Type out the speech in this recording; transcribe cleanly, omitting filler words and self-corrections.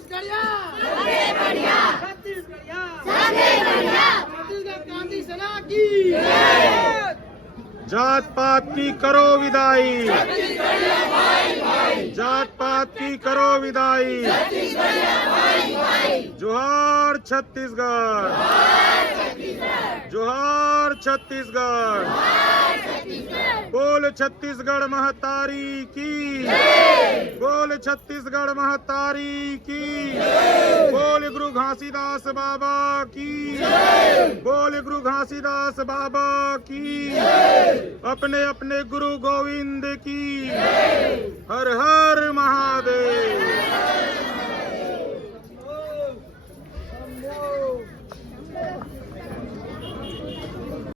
छत्तीसगढ़िया छत्तीसगढ़िया छत्तीसगढ़ क्रांति सेना की जात पात की करो विदाई, जात पात की करो विदाई। जोहार छत्तीसगढ़, जोहार छत्तीसगढ़। बोल छत्तीसगढ़ महतारी की, बोल छत्तीसगढ़ महतारी की। बोल गुरु घासीदास बाबा की, बोल गुरु घासीदास बाबा की। अपने अपने गुरु गोविंद की। हर